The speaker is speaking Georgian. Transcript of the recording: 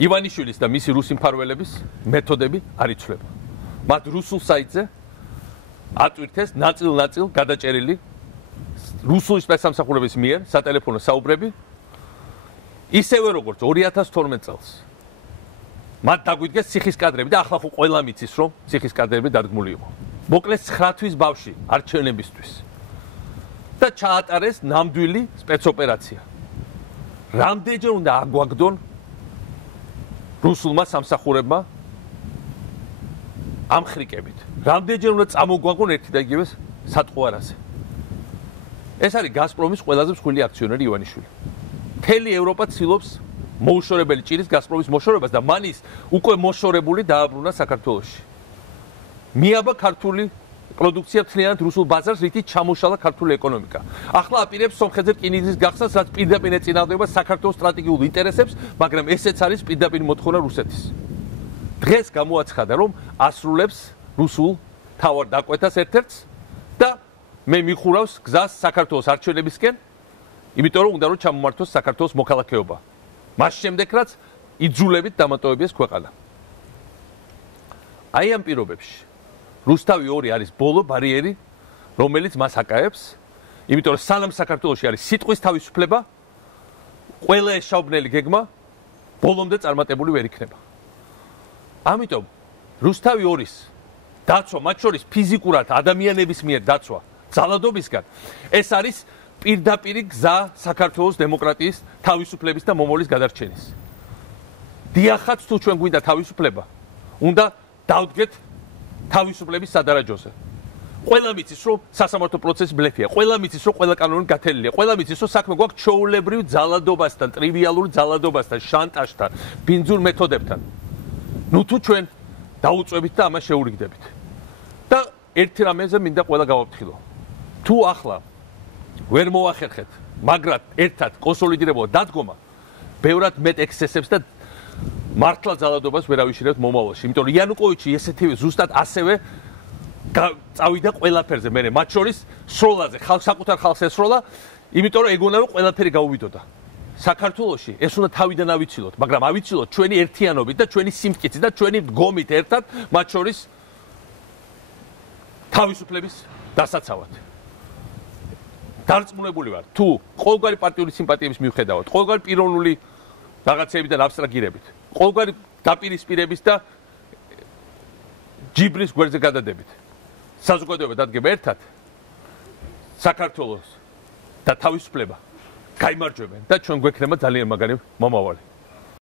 ივანიშვილის და მისი რუსი მფარველების მეთოდები არ იცვლება. მათ რუსულ საიტზე ატვირთეს ნაწილ-ნაწილ გადაჭერილი რუსული სპეცსამსახურების მიერ სატელეფონო საუბრები ისევე როგორც 2012 წელს. მათ დაგვიდგეს ციხის კადრები და ახლა ხო ყველა მიცის რომ ციხის კადრები დადგმული იყო. მოკლეს 9 თვის ბავშვი არჩევნებისთვის. და ჩაატარეს ნამდვილი სპეცოპერაცია. რამდენჯერ უნდა აგვაგდონ რუსულმა სამსახურებმა ამ ხრიკებით. რამდენჯერ უნდა წამოგვაგონ ერთი და იგივე სატყუარაზე. ეს არის გაზპრომის ყველაზე მსხვილი აქციონერი ივანიშვილი. მთელი ევროპა ცდილობს მოუშორებელი ჭირის გაზპრომის მოშორებას და მან ის უკვე მოშორებული დააბრუნა საქართველოში. მიაბა ქართული პროდუქცია მთლიანად რუსულ ბაზარს, რითიც ჩამოშალა ქართული ეკონომიკა. ახლა აპირებს სომხეთზე რკინიგზის გახსნას, რაც პირდაპირ ეწინააღმდება საქართველოს სტრატეგიულ ინტერესებს, მაგრამ ესეც არის პირდაპირ მოთხოვნა რუსეთის. დღეს გამოაცხადა, რომ ასრულებს რუსულ თავარ დაკვეთას ერთ-ერთს და მე მიხურავს გზას საქართველოს არჩევნებისკენ, იმიტომ რომ უნდა რომ ჩამომართოს საქართველოს მოქალაქეობა. მას შემდეგ რაც იძულებით დამატოვებიეს ქვეყანა. აი ამ პირობებში რუსთავი 2 არის ბოლო ბარიერი, რომელიც მას აკავებს, იმიტომ რომ სანამ საქართველოში არის სიტყვის თავისუფლება, ყველა ეს შაუბნელი გეგმა ბოლომდე წარმატებული ვერ იქნება. ამიტომ რუსთავი 2-ის დაცვა, მათ შორის ფიზიკურად ადამიანების მიერ დაცვა ძალადობისგან, ეს არის პირდაპირი გზა საქართველოს დემოკრატიის თავისუფლების და მომავლის გადარჩენის. დიახაც თუ ჩვენ გვინდა თავისუფლება, უნდა დავდგეთ თავისუფლების სადარაჯოზე. ყველა მიცის რომ სასამართლო პროცესი ბლეფია, ყველა მიცის რომ ყველა კანონი გათელილია, ყველა მიცის რომ საქმე გვაქვს ჩვეულებრივ ძალადობასთან, ტრივიალურ ძალადობასთან, შანტაჟთან, ბინძურ მეთოდებთან. ნუ თუ ჩვენ დაუწვევით და ამას შეურიგდებით. და ერთი რამეზე მინდა ყველა გავაფრთხილო. თუ ახლა ვერ მოახერხეთ, მაგრამ ერთად კონსოლიდირებულად დადგომა, ბევრად მეტ ექსცესებს და მართლა ძალადობას ვერ ავიშირებთ მომავალში. იმიტომ რომ იანუკოვიჩი ესეთივე ზუსტად ასევე წავიდა ყველაფერზე, მე მათ შორის სროლაზე, საკუთარ ხალხს ესროლა, იმიტომ რომ ეგონა რომ ყველაფერი გაუვიდოდა. საქართველოში ეს უნდა თავიდან ავიცილოთ, მაგრამ ავიცილოთ ჩვენი ერთიანობით და ჩვენი სიმტკიცით და ჩვენი მდგომით ერთად, მათ შორის თავისუფლების დასაცავად. დარწმუნებული ვარ, თუ ყოველგვარი პარტიული სიმპათიების მიუხედავად, ყოველგვარი პიროვნული რაღაცეებიდან აბსტრაგირებით, ყოველგვარი დაპირისპირების და ჯიბრის გვერდზე გადადებით, საზოგადოება დადგება ერთად, საქართველოს და თავისუფლება გაიმარჯვებენ და ჩვენ გვექნება ძალიან მაგარი მომავალი.